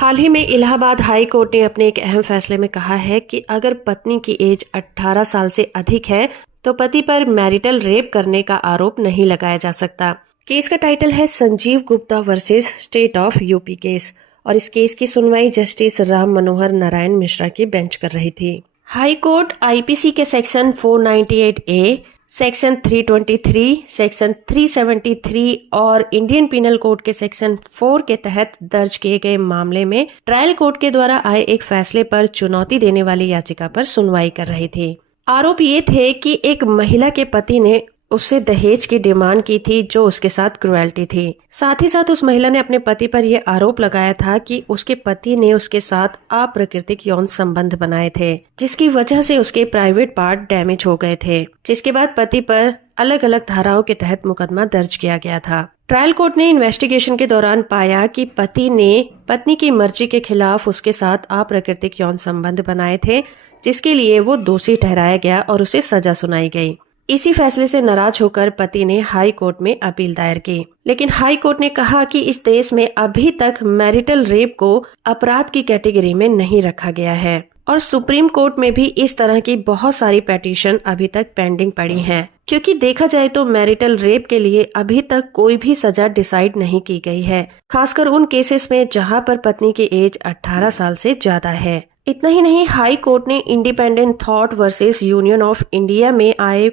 हाल ही में Allahabad high court ने अपने एक अहम फैसले में कहा है कि अगर पत्नी की एज 18 साल से अधिक है तो पति पर मैरिटल रेप करने का आरोप नहीं लगाया जा सकता। केस का टाइटल है Sanjeev Gupta versus state of UP case और इस केस की सुनवाई जस्टिस राम मनोहर नारायण मिश्रा की बेंच कर रही थी। हाई कोर्ट आईपीसी के सेक्शन 498A, सेक्शन 323, सेक्शन 373 और इंडियन पिनल कोड के सेक्शन 4 के तहत दर्ज किए गए मामले में ट्रायल कोर्ट के द्वारा आए एक फैसले पर चुनौती देने वाली याचिका पर सुनवाई कर रही थी। आरोप ये थे कि एक महिला के पति ने उससे दहेज की डिमांड की थी जो उसके साथ क्रुएल्टी थी। साथ ही साथ उस महिला ने अपने पति पर यह आरोप लगाया था कि उसके पति ने उसके साथ अप्राकृतिक यौन संबंध बनाए थे, जिसकी वजह से उसके प्राइवेट पार्ट डैमेज हो गए थे, जिसके बाद पति पर अलग अलग धाराओं के तहत मुकदमा दर्ज किया गया था। ट्रायल कोर्ट ने इन्वेस्टिगेशन के दौरान पाया कि पति ने पत्नी की मर्जी के खिलाफ उसके साथ अप्राकृतिक यौन संबंध बनाए थे, जिसके लिए वो दोषी ठहराया गया और उसे सजा सुनाई गई। इसी फैसले से नाराज होकर पति ने हाई कोर्ट में अपील दायर की, लेकिन हाई कोर्ट ने कहा कि इस देश में अभी तक मैरिटल रेप को अपराध की कैटेगरी में नहीं रखा गया है और सुप्रीम कोर्ट में भी इस तरह की बहुत सारी पिटीशन अभी तक पेंडिंग पड़ी हैं, क्योंकि देखा जाए तो मैरिटल रेप के लिए अभी तक कोई भी सजा डिसाइड नहीं की गई है, खासकर उन केसेस में जहां पर पत्नी की एज 18 साल से ज्यादा है। इतना ही नहीं, हाई कोर्ट ने independent thought versus union of India में आए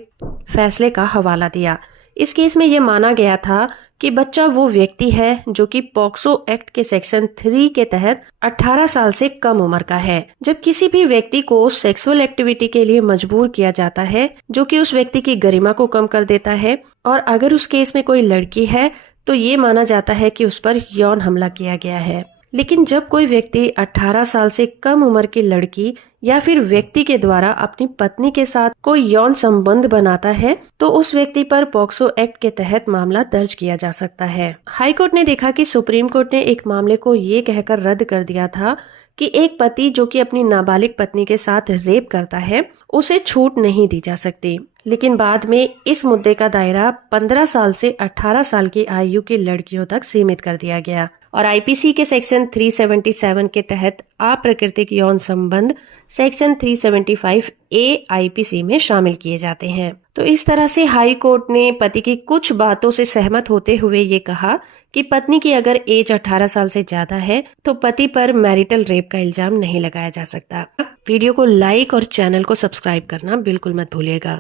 फैसले का हवाला दिया। इस केस में ये माना गया था कि बच्चा वो व्यक्ति है जो कि पॉक्सो एक्ट के सेक्शन 3 के तहत 18 साल से कम उम्र का है। जब किसी भी व्यक्ति को सेक्सुअल एक्टिविटी के लिए मजबूर किया जाता है जो कि उस व्यक्ति की गरिमा को कम कर देता है, और अगर उस केस में कोई लड़की है तो ये माना जाता है कि उस पर यौन हमला किया गया है। लेकिन जब कोई व्यक्ति 18 साल से कम उम्र की लड़की या फिर व्यक्ति के द्वारा अपनी पत्नी के साथ कोई यौन संबंध बनाता है तो उस व्यक्ति पर पॉक्सो एक्ट के तहत मामला दर्ज किया जा सकता है। हाई कोर्ट ने देखा कि सुप्रीम कोर्ट ने एक मामले को ये कहकर रद्द कर दिया था कि एक पति जो कि अपनी नाबालिग पत्नी के साथ रेप करता है उसे छूट नहीं दी जा सकती, लेकिन बाद में इस मुद्दे का दायरा 15 साल से 18 साल की आयु की लड़कियों तक सीमित कर दिया गया और आईपीसी के सेक्शन 377 के तहत अप्राकृतिक यौन संबंध सेक्शन 375A आईपीसी में शामिल किए जाते हैं। तो इस तरह से हाई कोर्ट ने पति की कुछ बातों से सहमत होते हुए ये कहा कि पत्नी की अगर एज 18 साल से ज्यादा है तो पति पर मैरिटल रेप का इल्जाम नहीं लगाया जा सकता। वीडियो को लाइक और चैनल को सब्सक्राइब करना बिल्कुल मत भूलिएगा।